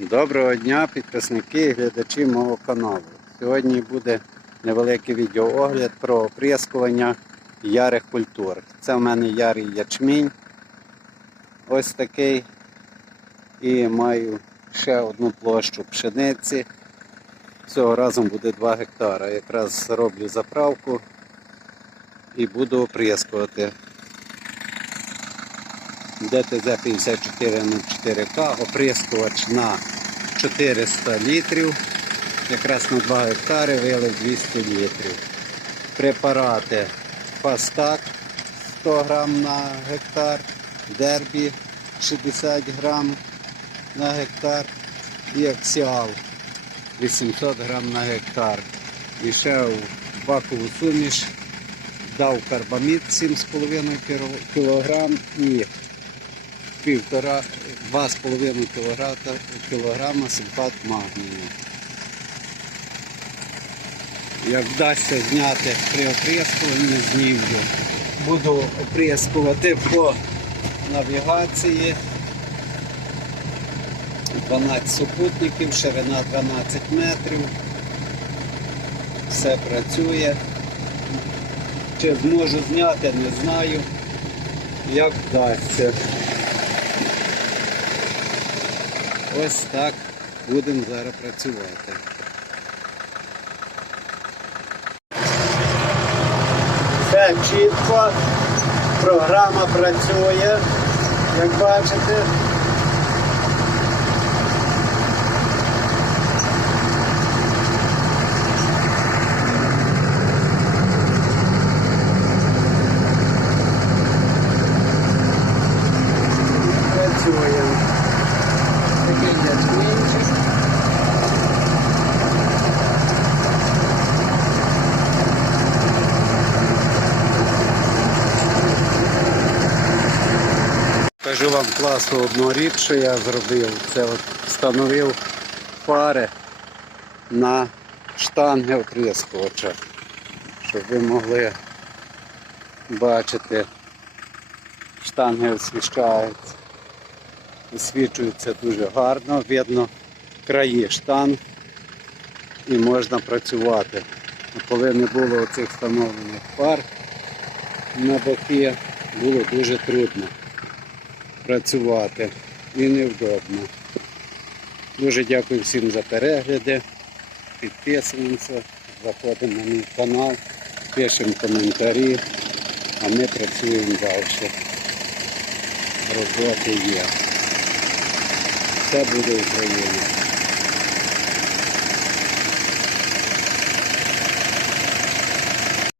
Доброго дня, підписники і глядачі мого каналу. Сьогодні буде невеликий відеоогляд про оприскування ярих культур. Це в мене ярий ячмінь. Ось такий. І маю ще одну площу пшениці. Цього разом буде 2 гектара. Якраз роблю заправку і буду оприскувати. ДТЗ 5404К, оприскувач на 400 літрів. Якраз на 2 гектари вилив 200 літрів. Препарати Фастак 100 грам на гектар, Дербі 60 грам на гектар і Аксіал 800 грам на гектар. І ще в бакову суміш дав карбамід 7,5 кг і півтора, 2,5 кг, кілограма сульфат магнію. Як вдасться зняти при оприскуванні, знімлю. Буду оприскувати по навігації. 12 супутників, ширина 12 метрів. Все працює. Чи зможу зняти, не знаю. Як вдасться. Ось так будемо зараз працювати. Все чітко, програма працює, як бачите. Працює. Кажу вам класу одну річ, що я зробив. Це от встановив фари на штанги оприскувача, щоб ви могли бачити, штанги освіщаються, освічуються дуже гарно, видно краї штанг і можна працювати. Коли не було цих встановлених фар на боки, було дуже трудно працювати і невдобно. Дуже дякую всім за перегляди. Підписуємося, заходимо на мій канал, пишемо коментарі, а ми працюємо далі. Роботи є. Все буде Україна.